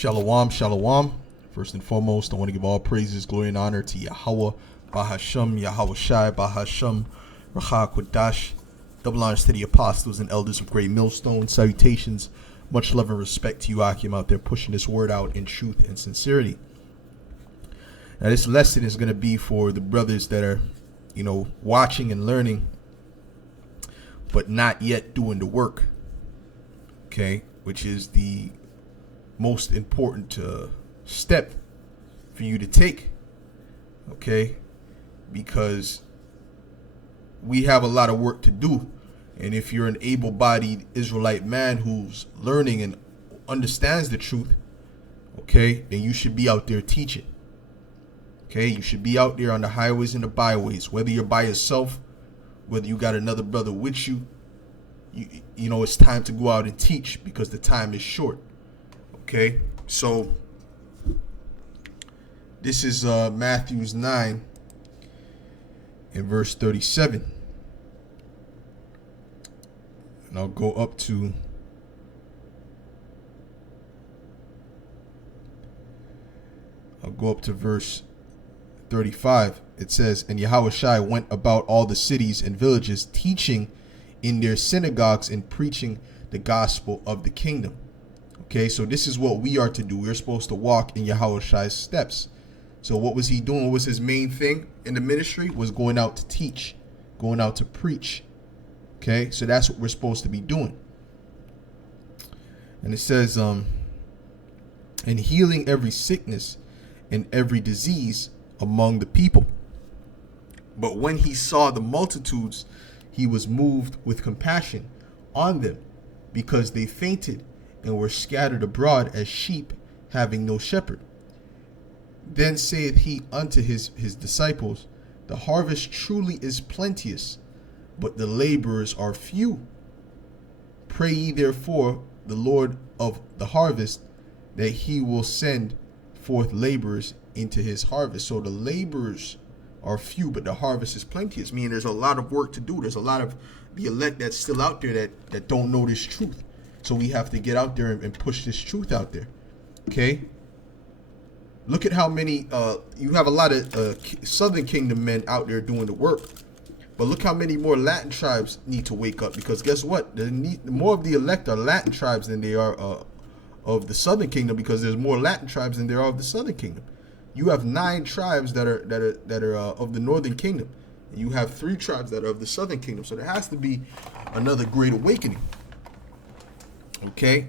Shalom, shalom. First and foremost, I want to give all praises, glory, and honor to Yahweh, Bahasham, Yahweh Shai, Bahasham, Racha Kodash. Double honors to the apostles and elders of Great Millstone. Salutations, much love and respect to you, Akim, out there pushing this word out in truth and sincerity. Now, this lesson is going to be for the brothers that are, watching and learning, but not yet doing the work, okay, which is the most important step for you to take, okay, because we have a lot of work to do. And if you're an able-bodied Israelite man who's learning and understands the truth, okay, then you should be out there teaching. Okay, you should be out there on the highways and the byways, whether you're by yourself, whether you got another brother with you. You know, it's time to go out and teach because the time is short. Okay, so this is Matthew 9 and verse 37. And I'll go up to verse 35. It says, "And Yahushua went about all the cities and villages, teaching in their synagogues and preaching the gospel of the kingdom." Okay, so this is what we are to do. We're supposed to walk in Yahushua's steps. So what was he doing? What was his main thing in the ministry? Was going out to teach, going out to preach. Okay, so that's what we're supposed to be doing. And it says, and healing every sickness and every disease among the people. But when he saw the multitudes, he was moved with compassion on them, because they fainted and were scattered abroad as sheep having no shepherd. Then saith he unto his disciples, The harvest truly is plenteous, but the laborers are few. Pray ye therefore the Lord of the harvest, that he will send forth laborers into his harvest. So the laborers are few, but the harvest is plenteous. Meaning there's a lot of work to do. There's a lot of the elect that's still out there that don't know this truth. So we have to get out there and push this truth out there. Okay? Look at how many, you have a lot of Southern Kingdom men out there doing the work. But look how many more Latin tribes need to wake up. Because guess what? More of the elect are Latin tribes than they are of the Southern Kingdom, because there's more Latin tribes than there are of the Southern Kingdom. You have 9 tribes that are of the Northern Kingdom. And you have 3 tribes that are of the Southern Kingdom. So there has to be another great awakening. Okay?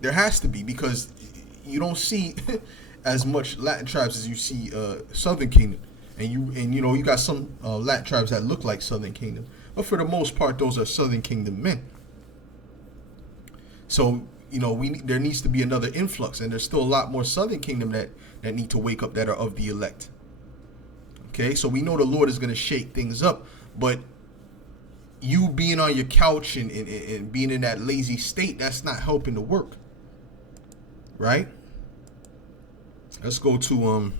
There has to be, because you don't see as much Latin tribes as you see Southern Kingdom. And you got some Latin tribes that look like Southern Kingdom. But for the most part, those are Southern Kingdom men. So, there needs to be another influx. And there's still a lot more Southern Kingdom that need to wake up that are of the elect. Okay? So we know the Lord is going to shake things up. But you being on your couch and being in that lazy state, that's not helping the work. Right? Let's go to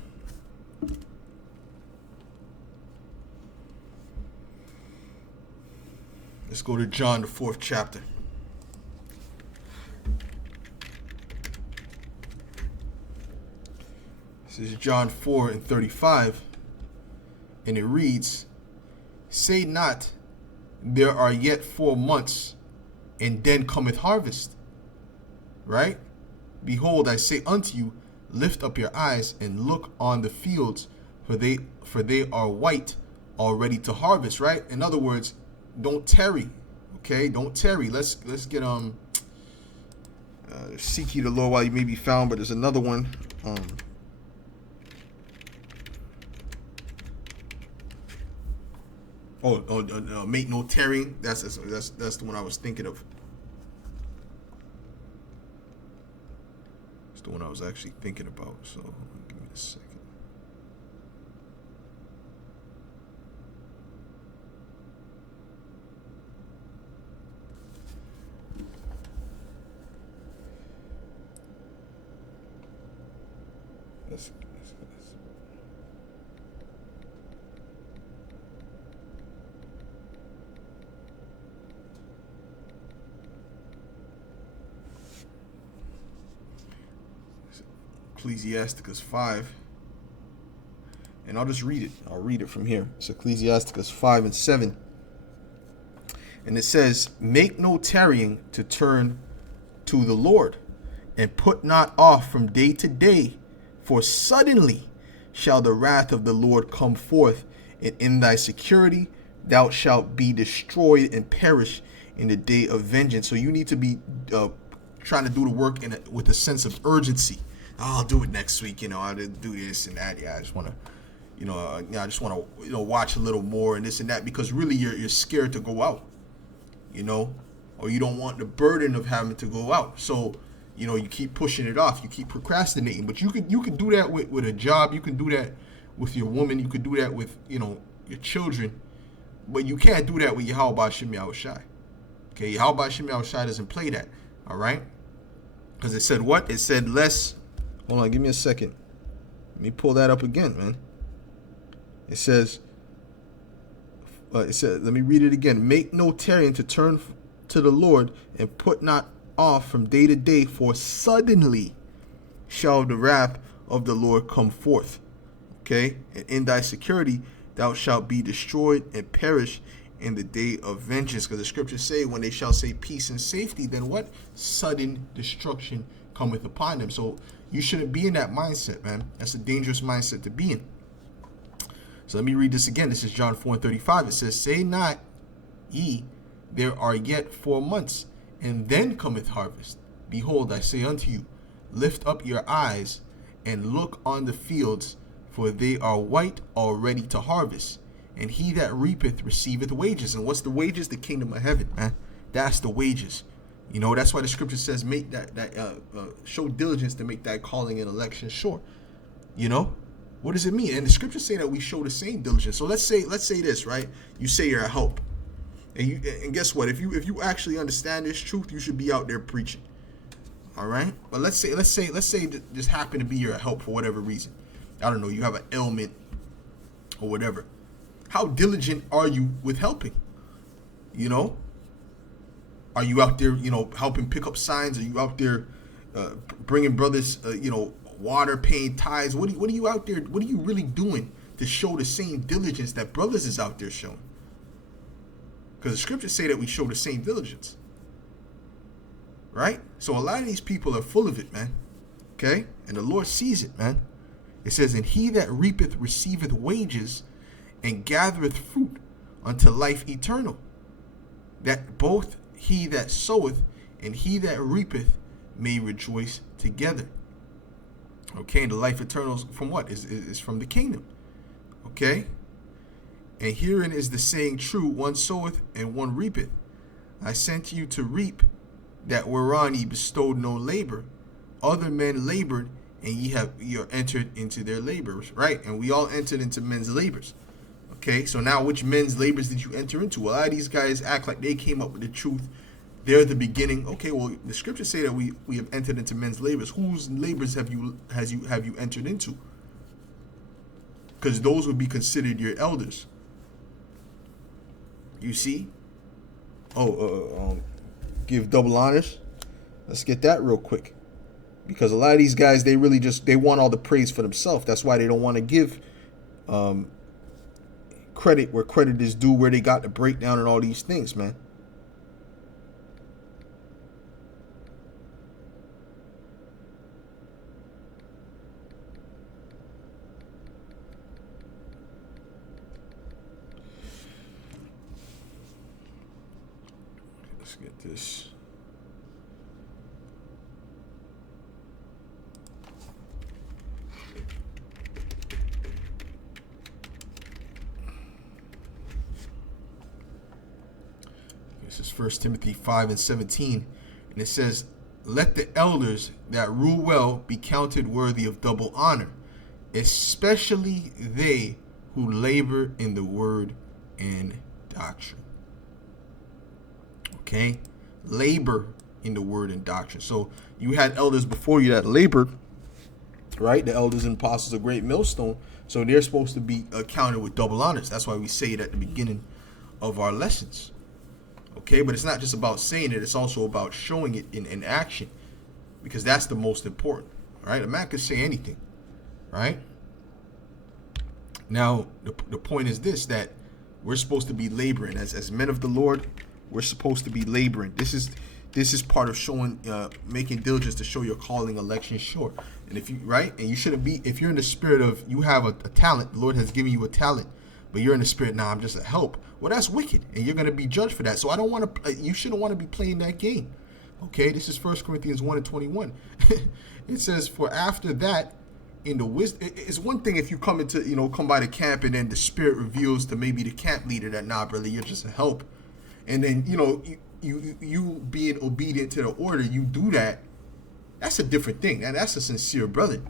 John, the 4th chapter. This is John 4 and 35. And it reads, "Say not, there are yet 4 months, and then cometh harvest. Right? Behold, I say unto you, lift up your eyes and look on the fields, for they are white, already to harvest." Right? In other words, don't tarry. Okay? Don't tarry. Let's get seek ye the Lord while you may be found. But there's another one. Make no tarrying. That's the one I was thinking of. It's the one I was actually thinking about. So give me a second. Let's Ecclesiasticus 5. And I'll just read it. I'll read it from here. It's Ecclesiasticus 5 and 7. And it says, make no tarrying to turn to the Lord, and put not off from day to day, for suddenly shall the wrath of the Lord come forth, and in thy security thou shalt be destroyed and perish in the day of vengeance. So you need to be trying to do the work with a sense of urgency. Oh, I'll do it next week. I'll do this and that. Yeah, I just want to, I just want to, watch a little more and this and that, because really you're scared to go out, or you don't want the burden of having to go out. So, you keep pushing it off. You keep procrastinating. But you could do that with a job. You can do that with your woman. You could do that with, your children. But you can't do that with Yahweh Shem Yahushai. Okay, Yahweh Shem Yahushai doesn't play that. All right? Because it said what? It said less. Hold on, give me a second. Let me pull that up again, man. It says, let me read it again. Make no tarrying to turn to the Lord, and put not off from day to day, for suddenly shall the wrath of the Lord come forth. Okay? And in thy security thou shalt be destroyed and perish in the day of vengeance. Because the scriptures say, when they shall say peace and safety, then what? Sudden destruction cometh upon them. So you shouldn't be in that mindset, man. That's a dangerous mindset to be in. So let me read this again. This is John 4:35. It says, say not ye, there are yet 4 months, and then cometh harvest. Behold, I say unto you, lift up your eyes and look on the fields, for they are white already to harvest. And he that reapeth receiveth wages. And what's the wages? The kingdom of heaven, man. That's the wages. That's why the scripture says, make show diligence to make thy calling and election sure. What does it mean? And the scriptures say that we show the same diligence. So let's say this, right? You say you're a help. And guess what? If you actually understand this truth, you should be out there preaching. All right? But let's say this happen to be your help for whatever reason. I don't know, you have an ailment or whatever. How diligent are you with helping? Are you out there, helping pick up signs? Are you out there bringing brothers, water, paying tithes? What are you out there? What are you really doing to show the same diligence that brothers is out there showing? Because the scriptures say that we show the same diligence. Right? So a lot of these people are full of it, man. Okay? And the Lord sees it, man. It says, and he that reapeth receiveth wages, and gathereth fruit unto life eternal, that both he that soweth and he that reapeth may rejoice together. Okay, and the life eternal from what? Is from the kingdom. Okay? And herein is the saying true, one soweth and one reapeth. I sent you to reap that whereon ye bestowed no labor. Other men labored, and ye are entered into their labors. Right? And we all entered into men's labors. Okay, so now which men's labors did you enter into? Well, a lot of these guys act like they came up with the truth. They're the beginning. Okay, well, the scriptures say that we have entered into men's labors. Whose labors have you entered into? Because those would be considered your elders. You see? Give double honors. Let's get that real quick. Because a lot of these guys, they want all the praise for themselves. That's why they don't want to give credit where credit is due, where they got the breakdown and all these things, man. Let's get this. This is 1 Timothy 5 and 17. And it says, let the elders that rule well be counted worthy of double honor, especially they who labor in the word and doctrine. Okay? Labor in the word and doctrine. So you had elders before you that labored, right? The elders and apostles of Great Millstone. So they're supposed to be counted with double honors. That's why we say it at the beginning of our lessons. Okay, but it's not just about saying it, it's also about showing it in action, because that's the most important. right? A man could say anything, right? Now, the point is this, that we're supposed to be laboring. As men of the Lord, we're supposed to be laboring. This is part of showing, making diligence to show your calling, election sure. And if you, right, and you shouldn't be, if you're in the spirit of, you have a talent, the Lord has given you a talent, but you're in the spirit, nah, I'm just a help. Well, that's wicked, and you're going to be judged for that. So I don't want to, you shouldn't want to be playing that game. Okay, this is 1 Corinthians 1:21. It says, for after that, in the wisdom, it's one thing if you come by the camp and then the spirit reveals to maybe the camp leader that, nah, brother, you're just a help. And then, you being obedient to the order, you do that. That's a different thing. And that's a sincere brother.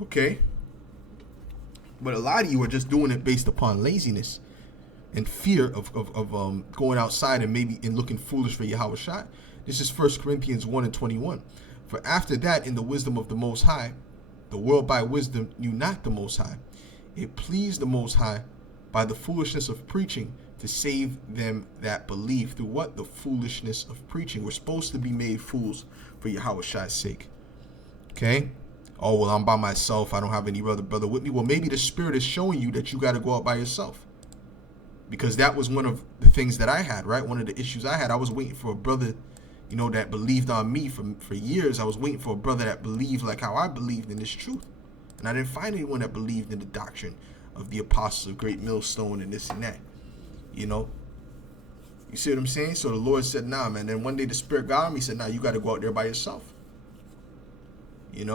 Okay. But a lot of you are just doing it based upon laziness and fear of going outside and maybe looking foolish for Yahweh Shai. This is 1 Corinthians 1:21. For after that, in the wisdom of the Most High, the world by wisdom knew not the Most High. It pleased the Most High by the foolishness of preaching to save them that believe. Through what? The foolishness of preaching. We're supposed to be made fools for Yahweh Shai's sake. Okay? Oh, well, I'm by myself. I don't have any brother with me. Well, maybe the Spirit is showing you that you got to go out by yourself. Because that was one of the things that I had, right? One of the issues I had. I was waiting for a brother, that believed on me for years. I was waiting for a brother that believed like how I believed in this truth. And I didn't find anyone that believed in the doctrine of the apostles of Great Millstone and this and that. You see what I'm saying? So the Lord said, nah, man. Then one day the Spirit got on me, said, nah, you got to go out there by yourself. And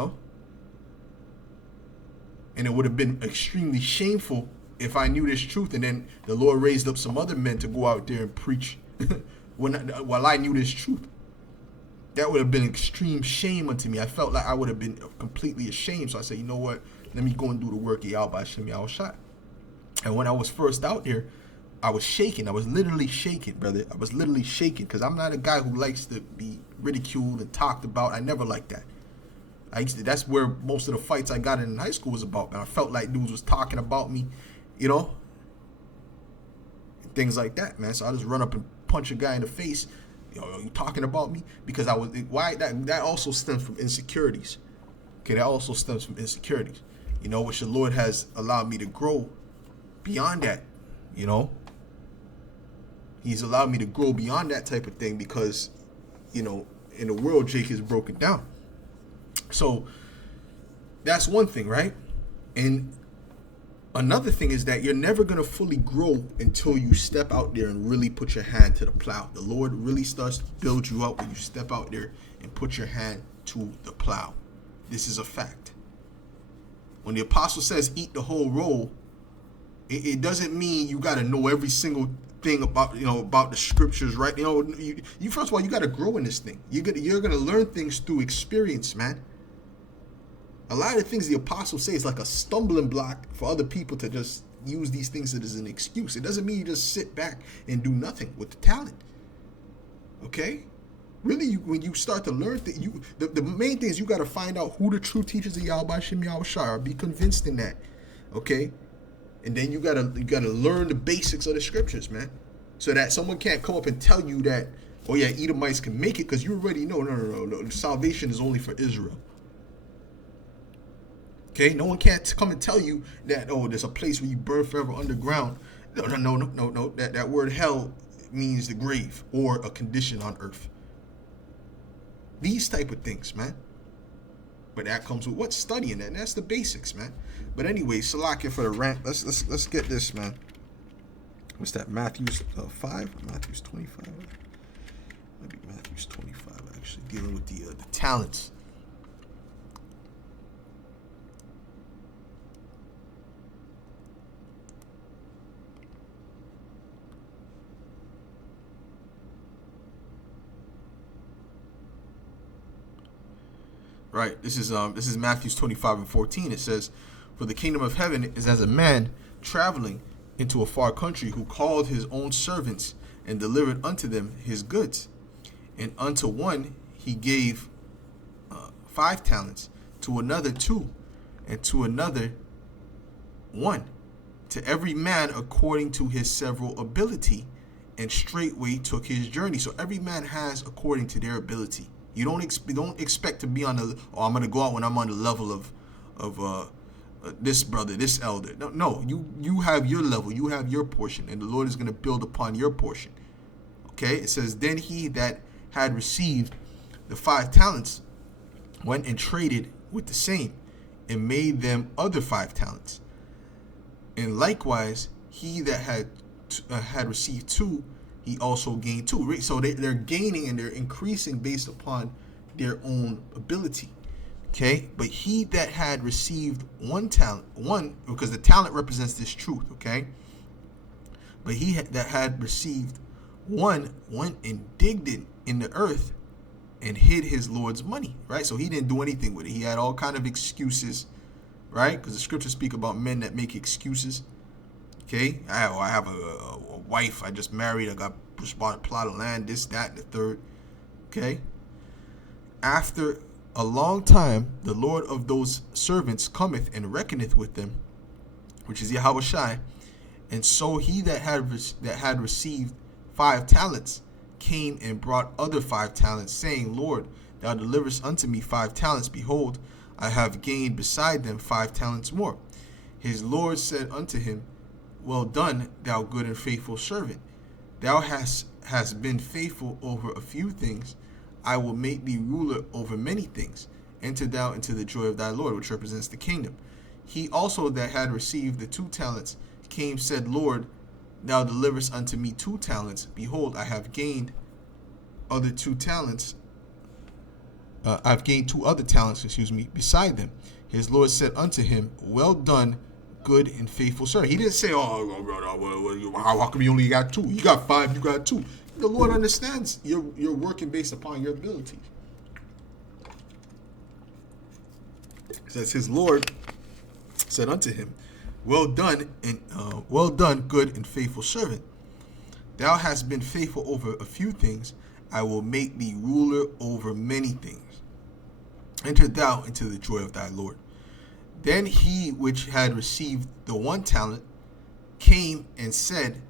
it would have been extremely shameful if I knew this truth and then the Lord raised up some other men to go out there and preach while I knew this truth. That would have been extreme shame unto me. I felt like I would have been completely ashamed. So I said, you know what? Let me go and do the work of Yahweh Hashem Yahweh Shai. And when I was first out there, I was shaking. I was literally shaking, brother. I was literally shaking because I'm not a guy who likes to be ridiculed and talked about. I never liked that. That's where most of the fights I got in high school was about. And I felt like dudes was talking about me, and things like that, man. So I just run up and punch a guy in the face. You talking about me? Because that also stems from insecurities. Okay, that also stems from insecurities. Which the Lord has allowed me to grow beyond that. He's allowed me to grow beyond that type of thing because, in the world, Jake is broken down. So that's one thing, right? And another thing is that you're never going to fully grow until you step out there and really put your hand to the plow. The Lord really starts to build you up when you step out there and put your hand to the plow. This is a fact. When the apostle says eat the whole roll, it doesn't mean you got to know every single thing about the scriptures, right? You first of all, you got to grow in this thing. You're going to learn things through experience, man. A lot of the things the apostle say is like a stumbling block for other people to just use these things as an excuse. It doesn't mean you just sit back and do nothing with the talent. Okay? Really, when you start to learn the main thing is you got to find out who the true teachers of Yahweh Hashem Yahweh Shai are. Be convinced in that. Okay? And then you gotta learn the basics of the scriptures, man. So that someone can't come up and tell you that, oh yeah, Edomites can make it, because you already know, no. Salvation is only for Israel. Okay, no one can't come and tell you that, oh, there's a place where you burn forever underground. No. That word hell means the grave or a condition on earth. These type of things, man. But that comes with what? Studying that. And that's the basics, man. But anyway, Salakia for the rant. Let's get this, man. What's that? Matthew's 5? Matthew's 25? Maybe Matthew's 25, actually. Dealing with the talents. Right. This is Matthew's 25:14. It says, "For the kingdom of heaven is as a man traveling into a far country, who called his own servants and delivered unto them his goods. And unto one he gave 5 talents, to another 2, and to another 1, to every man according to his several ability, and straightway took his journey." So every man has according to their ability. You don't expect to be on the. Oh, I'm gonna go out when I'm on the level of this brother, this elder. No. You have your level. You have your portion, and the Lord is gonna build upon your portion. Okay. It says, then he that had received the 5 talents went and traded with the same, and made them other 5 talents. And likewise, he that had received 2, he also gained 2. Right? So they're gaining and they're increasing based upon their own ability. Okay, but he that had received 1 talent, because the talent represents this truth. Okay, but he that had received 1 went and digged it in the earth and hid his Lord's money. Right, so he didn't do anything with it. He had all kind of excuses. Right, because the scriptures speak about men that make excuses. Okay, I have a wife I just married. I just bought a plot of land. This, that, and the third. Okay, after a long time, the Lord of those servants cometh and reckoneth with them, which is Yahushai. And so he that had received 5 talents came and brought other 5 talents, saying, Lord, thou deliverest unto me 5 talents. Behold, I have gained beside them 5 talents more. His Lord said unto him, well done, thou good and faithful servant. Thou hast been faithful over a few things. I will make thee ruler over many things. Enter thou into the joy of thy Lord, which represents the kingdom. He also that had received the 2 talents came, said, Lord, thou deliverest unto me 2 talents. Behold, I have gained other 2 talents. I've gained 2 other talents, beside them. His Lord said unto him, well done, good and faithful servant. He didn't say, how come you only got 2? You got 5, you got 2. The Lord understands you're working based upon your abilities. It says, his Lord said unto him, well done, good and faithful servant. Thou hast been faithful over a few things. I will make thee ruler over many things. Enter thou into the joy of thy Lord. Then he which had received the 1 talent came and said,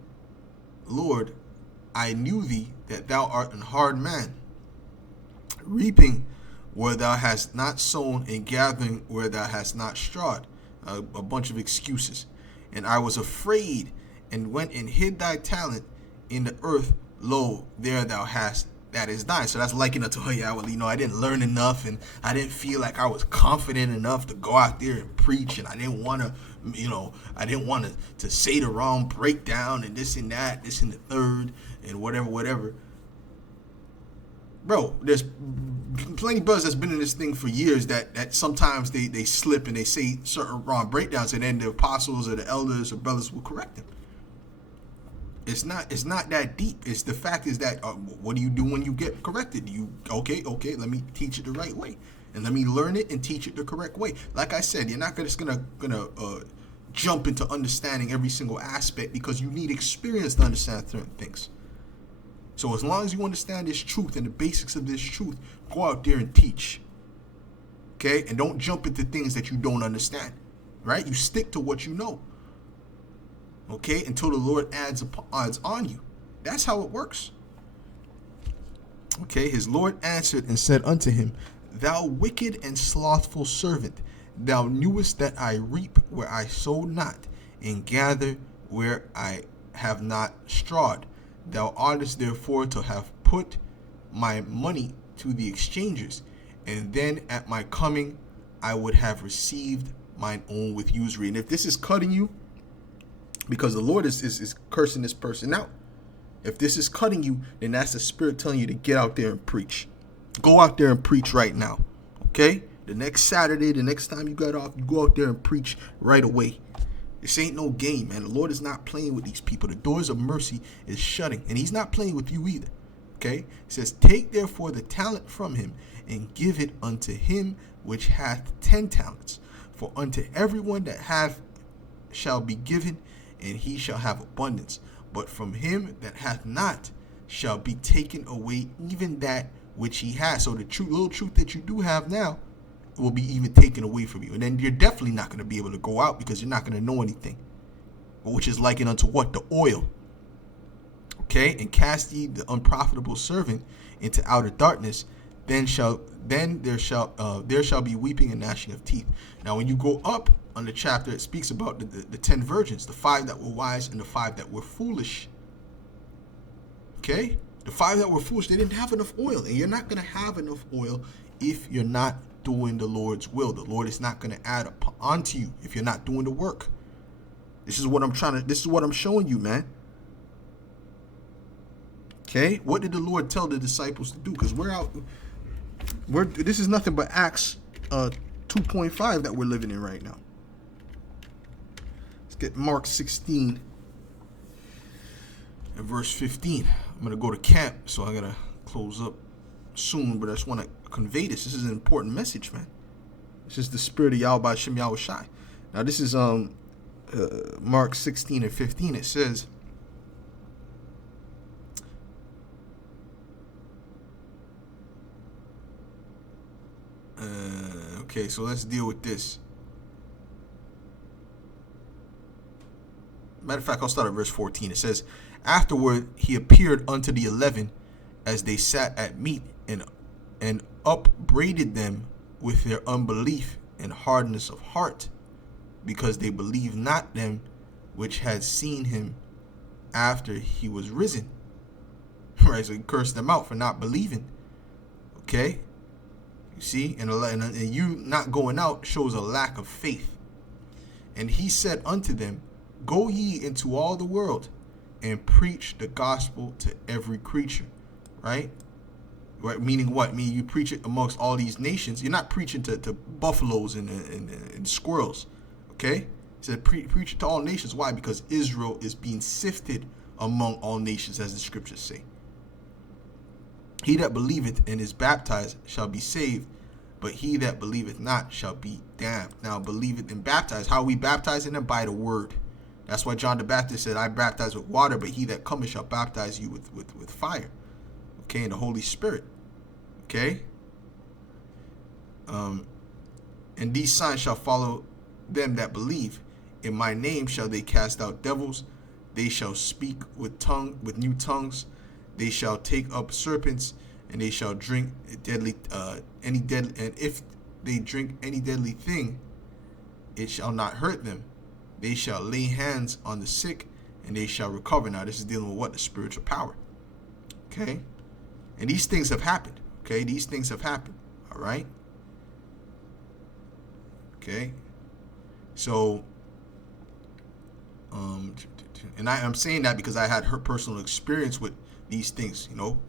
Lord, I knew thee that thou art an hard man, reaping where thou hast not sown, and gathering where thou hast not strawed. A bunch of excuses. And I was afraid, and went and hid thy talent in the earth. Lo, there thou hast that is thine. So that's likened unto, oh yeah, well, I didn't learn enough, and I didn't feel like I was confident enough to go out there and preach, and I didn't want to say the wrong breakdown, and this and that, this and the third, and whatever. Bro, there's plenty of brothers that's been in this thing for years that sometimes they slip and they say certain wrong breakdowns, and then the apostles or the elders or brothers will correct them. It's not that deep. It's the fact is that what do you do when you get corrected? Okay, let me teach it the right way, and let me learn it and teach it the correct way. Like I said, you're not just gonna jump into understanding every single aspect, because you need experience to understand certain things. So as long as you understand this truth and the basics of this truth, go out there and teach. Okay? And don't jump into things that you don't understand. Right? You stick to what you know. Okay? Until the Lord adds on you. That's how it works. Okay? His Lord answered and said unto him, thou wicked and slothful servant, thou knewest that I reap where I sowed not, and gather where I have not strawed. Thou oughtest therefore to have put my money to the exchangers, and then at my coming I would have received mine own with usury. And if this is cutting you, because the Lord is cursing this person out, if this is cutting you, then that's the Spirit telling you to get out there and preach. Go out there and preach right now. Okay? The next Saturday, the next time you got off, you go out there and preach right away. This ain't no game, man. The Lord is not playing with these people. The doors of mercy is shutting, and he's not playing with you either. Okay? It says, take therefore the talent from him, and give it unto him which hath 10 talents. For unto everyone that hath shall be given, and he shall have abundance. But from him that hath not shall be taken away even that which he has. So the little truth that you do have now will be even taken away from you. And then you're definitely not going to be able to go out, because you're not going to know anything. Which is likened unto what? The oil. Okay? And cast ye the unprofitable servant into outer darkness. there shall be weeping and gnashing of teeth. Now, when you go up on the chapter, it speaks about the 10 virgins, the 5 that were wise and the 5 that were foolish. Okay, the 5 that were foolish, they didn't have enough oil, and you're not going to have enough oil if you're not doing the Lord's will. The Lord is not going to add onto you if you're not doing the work. This is what I'm showing you, man. Okay, what did the Lord tell the disciples to do? Because this is nothing but Acts 2.5 that we're living in right now. Let's get Mark 16 and verse 15. I'm going to go to camp, so I got to close up soon, but I just want to convey this. This is an important message, man. This is the spirit of Yahweh Shem Yahweh Shai. Now, this is Mark 16 and 15. It says, okay, so let's deal with this. Matter of fact, I'll start at verse 14. It says, afterward he appeared unto the 11 as they sat at meat, and upbraided them with their unbelief and hardness of heart, because they believed not them which had seen him after he was risen. Right, so he cursed them out for not believing. Okay, you see, and you not going out shows a lack of faith. And he said unto them, go ye into all the world and preach the gospel to every creature. Right? Right, meaning what? Meaning you preach it amongst all these nations. You're not preaching to buffaloes and squirrels. Okay? He said preach it to all nations. Why? Because Israel is being sifted among all nations, as the scriptures say. He that believeth and is baptized shall be saved, but he that believeth not shall be damned. Now, believeth and baptized. How are we baptizing them? By the word. That's why John the Baptist said, I baptize with water, but he that cometh shall baptize you with fire. Okay, and the Holy Spirit. Okay? And these signs shall follow them that believe. In my name shall they cast out devils. They shall speak with new tongues. They shall take up serpents, and they shall drink and if they drink any deadly thing, it shall not hurt them. They shall lay hands on the sick, and they shall recover. Now, this is dealing with what? The spiritual power. Okay? And these things have happened. Okay? These things have happened. All right? Okay? So, and I'm saying that because I had her personal experience with these things, you know,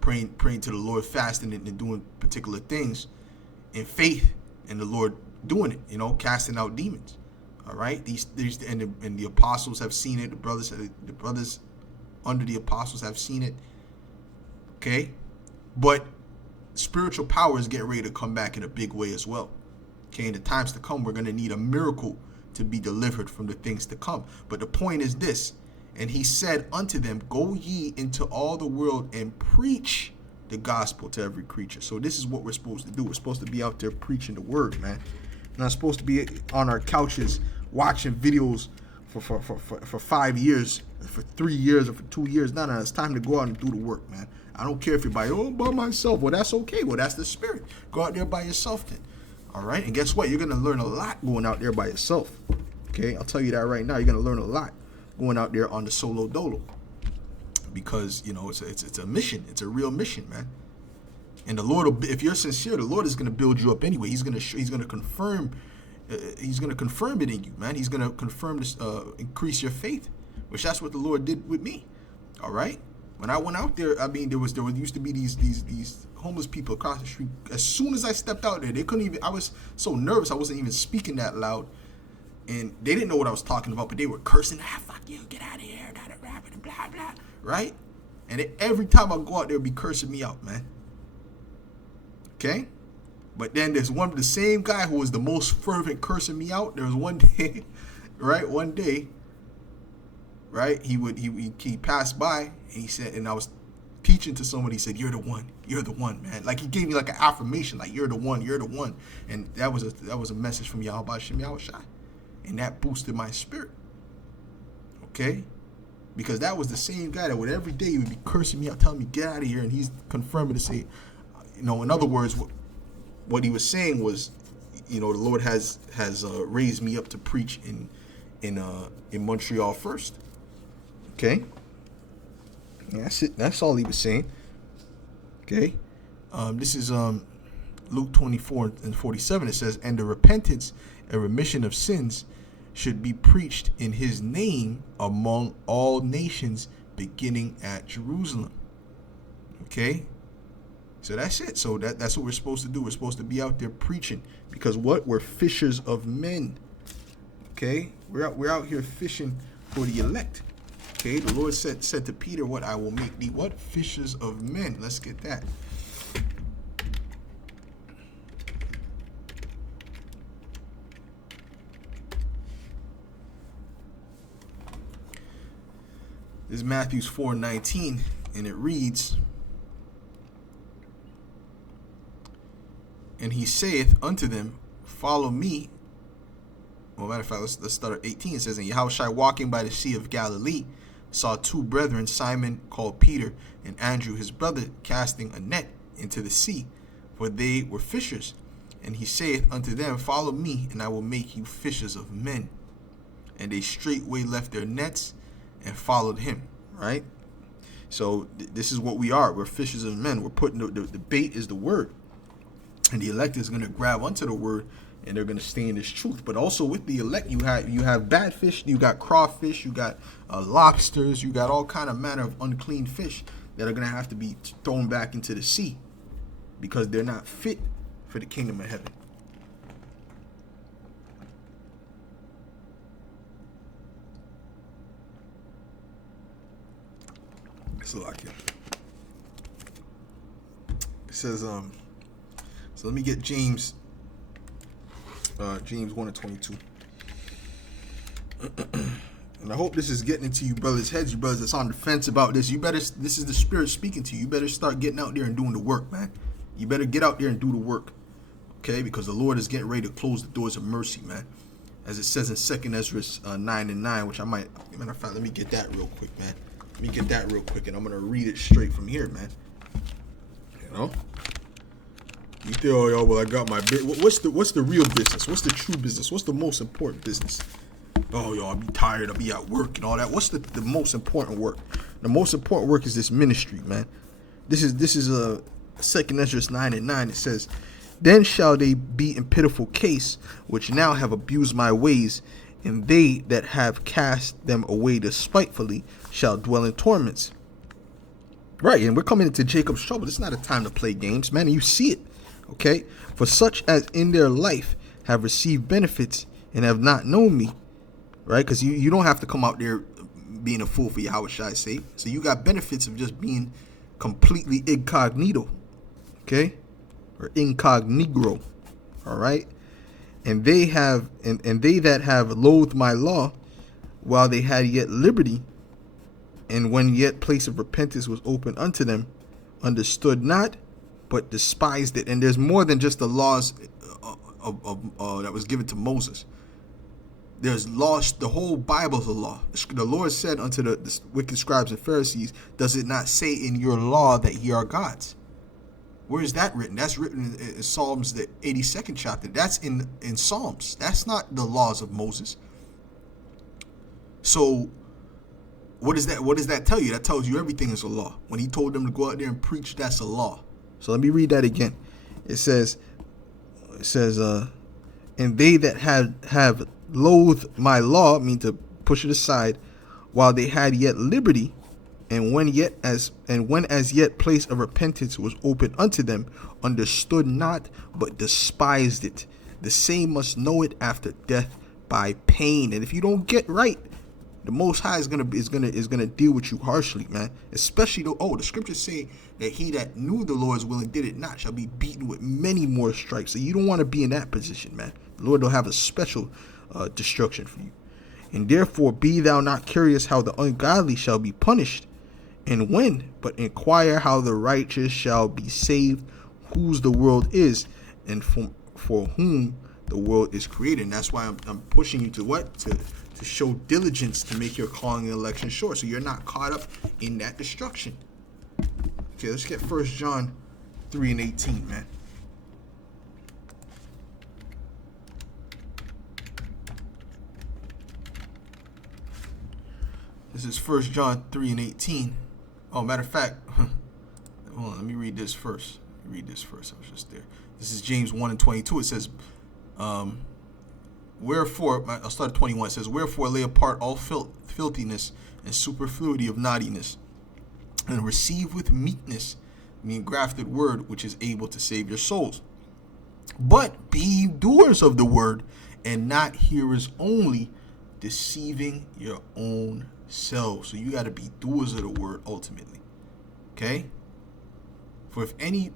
praying to the Lord, fasting and doing particular things in faith, and the Lord doing it, you know, casting out demons. All right, these and the apostles have seen it. The brothers under the apostles have seen it. Okay, but spiritual power is getting ready to come back in a big way as well. Okay, in the times to come, we're going to need a miracle to be delivered from the things to come. But the point is this: and he said unto them, go ye into all the world and preach the gospel to every creature. So this is what we're supposed to do. We're supposed to be out there preaching the word, man. We're not supposed to be on our couches watching videos for 5 years, for 3 years, or for 2 years. No, it's time to go out and do the work, man. I don't care if you're by myself. Well, that's okay. Well, that's the spirit. Go out there by yourself then. All right? And guess what? You're going to learn a lot going out there by yourself. Okay? I'll tell you that right now. You're going to learn a lot going out there on the solo dolo. Because, you know, it's a mission. It's a real mission, man. And the Lord, if you're sincere, the Lord is going to build you up anyway. He's going to confirm it in you, man. He's going to confirm this, increase your faith, which that's what the Lord did with me. All right. When I went out there, I mean, there used to be these homeless people across the street. As soon as I stepped out there, they couldn't even. I was so nervous, I wasn't even speaking that loud, and they didn't know what I was talking about, but they were cursing. Fuck you, get out of here, blah blah, right? And every time I go out there, be cursing me out, man. Okay. But then there's the same guy who was the most fervent cursing me out. There was one day, right? He passed by and he said, and I was teaching to somebody. He said, "You're the one, man." Like he gave me like an affirmation, like you're the one. And that was a message from Yahweh Shem Yahweh Shai, and that boosted my spirit. Okay, because that was the same guy that would every day he would be cursing me out, telling me get out of here, and he's confirming to say, in other words, what he was saying was, the Lord has raised me up to preach in Montreal first. Okay, that's it. That's all he was saying. Okay, this is Luke 24:47. It says, "And the repentance and remission of sins should be preached in his name among all nations, beginning at Jerusalem." Okay, so that's it. So that's what we're supposed to do. We're supposed to be out there preaching, because what? We're fishers of men. Okay, we're out here fishing for the elect. Okay, the Lord said to Peter, "What? I will make thee what? Fishers of men." Let's get that. This is Matthew 4:19, and it reads, "And he saith unto them, Follow me." Well, matter of fact, let's start at 18. It says, "And Yahushua, walking by the sea of Galilee, saw two brethren, Simon called Peter, and Andrew his brother, casting a net into the sea, for they were fishers. And he saith unto them, Follow me, and I will make you fishers of men. And they straightway left their nets and followed him." Right? So this is what we are. We're fishers of men. We're putting the bait is the word. And the elect is going to grab onto the word, and they're going to stay in this truth. But also with the elect, you have bad fish, you got crawfish, you got lobsters, you got all kind of manner of unclean fish that are going to have to be thrown back into the sea, because they're not fit for the kingdom of heaven. It says, so let me get James 1:22. And I hope this is getting into you brothers' heads, you brothers that's on the fence about this. This is the Spirit speaking to you. You better start getting out there and doing the work, man. You better get out there and do the work. Okay? Because the Lord is getting ready to close the doors of mercy, man. As it says in 2 Ezra 9:9, which I might, matter of fact, let me get that real quick, man. Let me get that real quick, and I'm going to read it straight from here, man. You think, oh, yo, well, I got my what's the real business? What's the true business? What's the most important business? Oh, yo, I'll be tired. I'll be at work and all that. What's the most important work? The most important work is this ministry, man. This is 2 Ezra 9:9. It says, "Then shall they be in pitiful case, which now have abused my ways, and they that have cast them away despitefully shall dwell in torments." Right, and we're coming into Jacob's trouble. It's not a time to play games, man. And you see it, okay? "For such as in their life have received benefits and have not known me," right? Because you don't have to come out there being a fool for Yahushua, say. So you got benefits of just being completely incognito, okay? Or incognito, all right? "And they have, and they that have loathed my law, while they had yet liberty, and when yet place of repentance was open unto them, understood not, but despised it." And there's more than just the laws that was given to Moses. There's laws. The whole Bible is a law. The Lord said unto the wicked scribes and Pharisees, "Does it not say in your law that ye are gods?" Where is that written? That's written in Psalms, the 82nd chapter. That's in Psalms. That's not the laws of Moses. So what does that tell you? That tells you everything is a law. When he told them to go out there and preach, that's a law. So let me read that again. It says, "And they that have loathed my law," mean to push it aside, "while they had yet liberty, and when as yet place of repentance was open unto them, understood not, but despised it. The same must know it after death by pain." And if you don't get right, the Most High is gonna deal with you harshly, man. Especially the scriptures say that he that knew the Lord's will and did it not shall be beaten with many more stripes. So you don't want to be in that position, man. The Lord will have a special destruction for you. "And therefore be thou not curious how the ungodly shall be punished, and when, but inquire how the righteous shall be saved, whose the world is, and for whom the world is created." And that's why I'm pushing you to to show diligence to make your calling and election sure, so you're not caught up in that destruction. Okay, let's get 1 John 3 and 18, man. This is 1 John 3 and 18. Oh, matter of fact, hold on, let me read this first. I was just there. This is James 1 and 22. It says, wherefore, I'll start at 21. It says, wherefore lay apart all filthiness and superfluity of naughtiness, and receive with meekness the engrafted word, which is able to save your souls. But be doers of the word, and not hearers only, deceiving your own selves. So you got to be doers of the word ultimately. Okay? For if any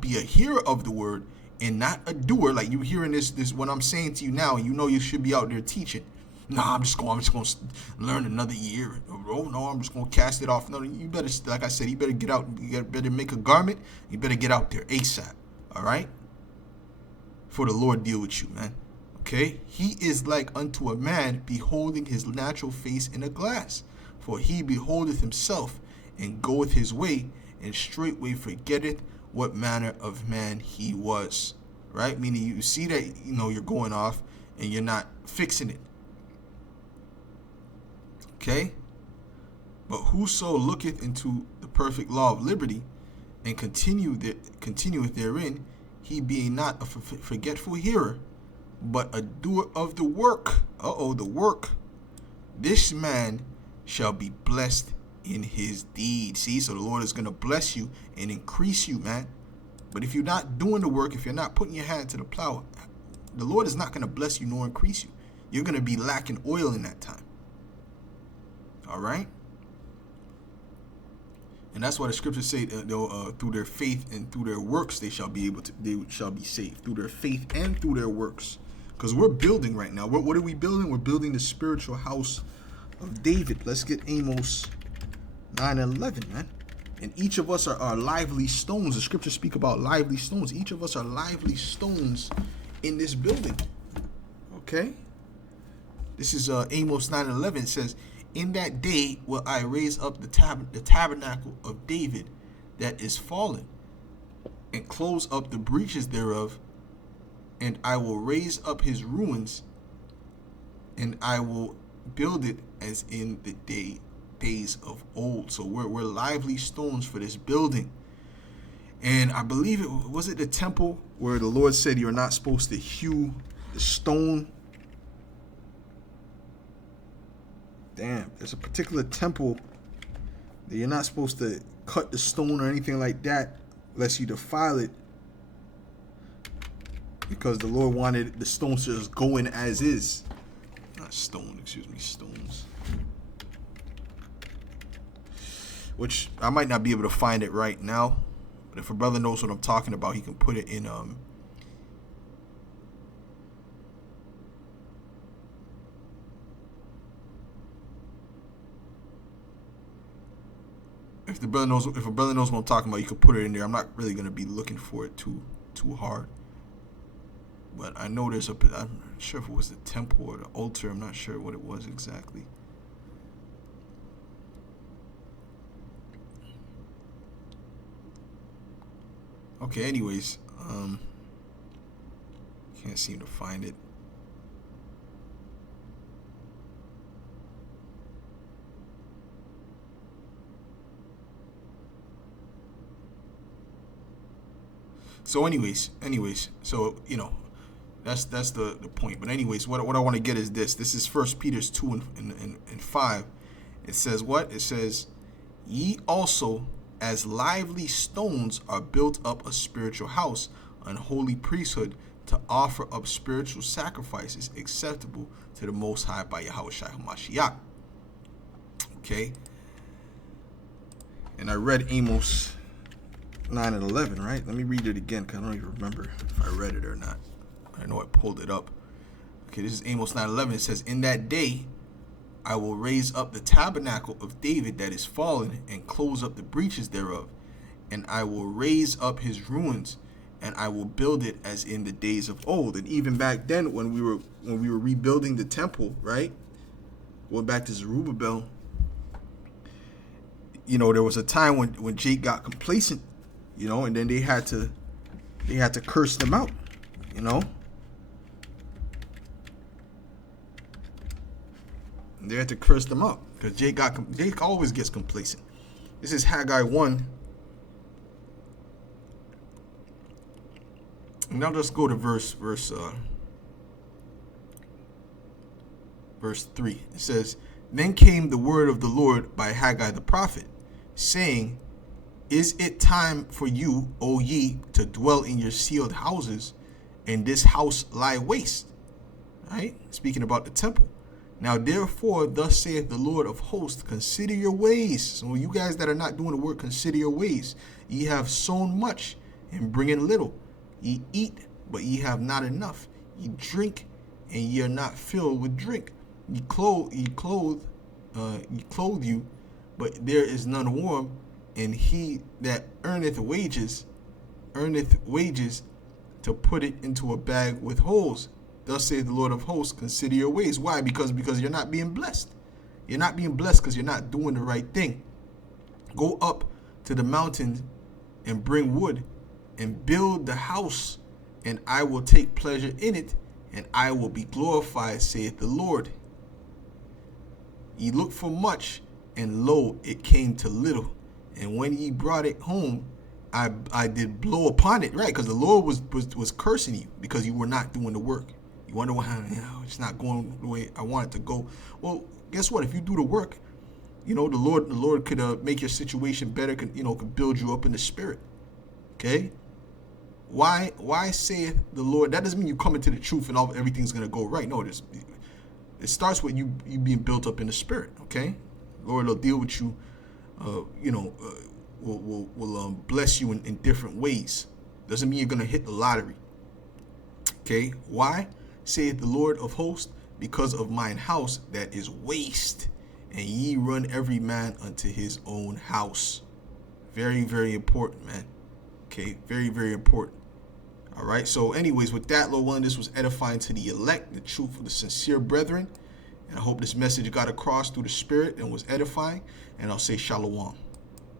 be a hearer of the word and not a doer, like you hearing this what I'm saying to you now, and you know you should be out there teaching. Nah, I'm just going to learn another year. Oh no, I'm just going to cast it off. No, you better, like I said, you better get out. You better make a garment. You better get out there ASAP. All right? For the Lord deal with you, man. Okay? He is like unto a man beholding his natural face in a glass. For he beholdeth himself and goeth his way, and straightway forgetteth what manner of man he was. Right? Meaning you see that, you're going off and you're not fixing it. Okay? But whoso looketh into the perfect law of liberty and continueth therein, he being not a forgetful hearer, but a doer of the work. The work. This man shall be blessed in his deed. See, so the Lord is going to bless you and increase you, man. But if you're not doing the work, if you're not putting your hand to the plow, the Lord is not going to bless you nor increase you. You're going to be lacking oil in that time. All right? And that's why the scriptures say through their faith and through their works they shall be saved. Through their faith and through their works. Because we're building right now. What are we building? We're building the spiritual house of David. Let's get Amos 9 and 11, man. And each of us are lively stones. The scriptures speak about lively stones. Each of us are lively stones in this building. Okay? This is Amos 9 and 11. It says, in that day will I raise up the tabernacle of David that is fallen, and close up the breaches thereof, and I will raise up his ruins, and I will build it as in the days of old. So we're lively stones for this building. And I believe was it the temple where the Lord said you're not supposed to hew the stone. Damn, there's a particular temple that you're not supposed to cut the stone or anything like that unless you defile it, because the Lord wanted the stones to just go in as is. Not stone, excuse me, stones. Which I might not be able to find it right now, but if a brother knows what I'm talking about, he can put it in If a brother knows what I'm talking about, you could put it in there. I'm not really gonna be looking for it too hard. But I know I'm not sure if it was the temple or the altar. I'm not sure what it was exactly. Okay, anyways, can't seem to find it. So anyways, so that's the point. But anyways, what I want to get is this. This is 1 Peter 2 and 5. It says what? It says, ye also as lively stones are built up a spiritual house, an holy priesthood, to offer up spiritual sacrifices acceptable to the Most High by Yahushua HaMashiach. Okay. And I read Amos 9 and 11, right? Let me read it again, because I don't even remember if I read it or not. I know I pulled it up. Okay, this is Amos 9 and 11. It says, in that day I will raise up the tabernacle of David that is fallen, and close up the breaches thereof, and I will raise up his ruins, and I will build it as in the days of old. And even back then, when we were rebuilding the temple, right? Going back to Zerubbabel, there was a time when Jake got complacent And then they had to curse them out, They had to curse them out because Jake always gets complacent. This is Haggai 1. Now let's go to verse 3. It says, "Then came the word of the Lord by Haggai the prophet, saying, Is it time for you, O ye, to dwell in your sealed houses, and this house lie waste?" Right? Speaking about the temple. "Now therefore, thus saith the Lord of hosts, consider your ways." So you guys that are not doing the work, consider your ways. "Ye have sown much and bring in little. Ye eat, but ye have not enough. Ye drink, and ye are not filled with drink. Ye clothe you, but there is none warm. And he that earneth wages to put it into a bag with holes. Thus saith the Lord of hosts, consider your ways." Why? Because you're not being blessed. You're not being blessed because you're not doing the right thing. "Go up to the mountains and bring wood and build the house, and I will take pleasure in it, and I will be glorified, saith the Lord. Ye looked for much, and lo, it came to little. And when ye brought it home, I did blow upon it." Right, because the Lord was cursing you because you were not doing the work. You wonder why it's not going the way I want it to go. Well, guess what? If you do the work, the Lord could make your situation better. Could build you up in the spirit. Okay. Why saith the Lord? That doesn't mean you come into the truth and everything's gonna go right. No, it starts with you being built up in the spirit. Okay. Lord will deal with you. Will bless you in different ways. Doesn't mean you're gonna hit the lottery. Okay. Why saith the Lord of hosts? Because of mine house that is waste, and ye run every man unto his own house. Very, very important, man. Okay, very, very important. All right. So, anyways, with that, Lord willing, this was edifying to the elect, the truth of the sincere brethren, and I hope this message got across through the spirit and was edifying. And I'll say shalom.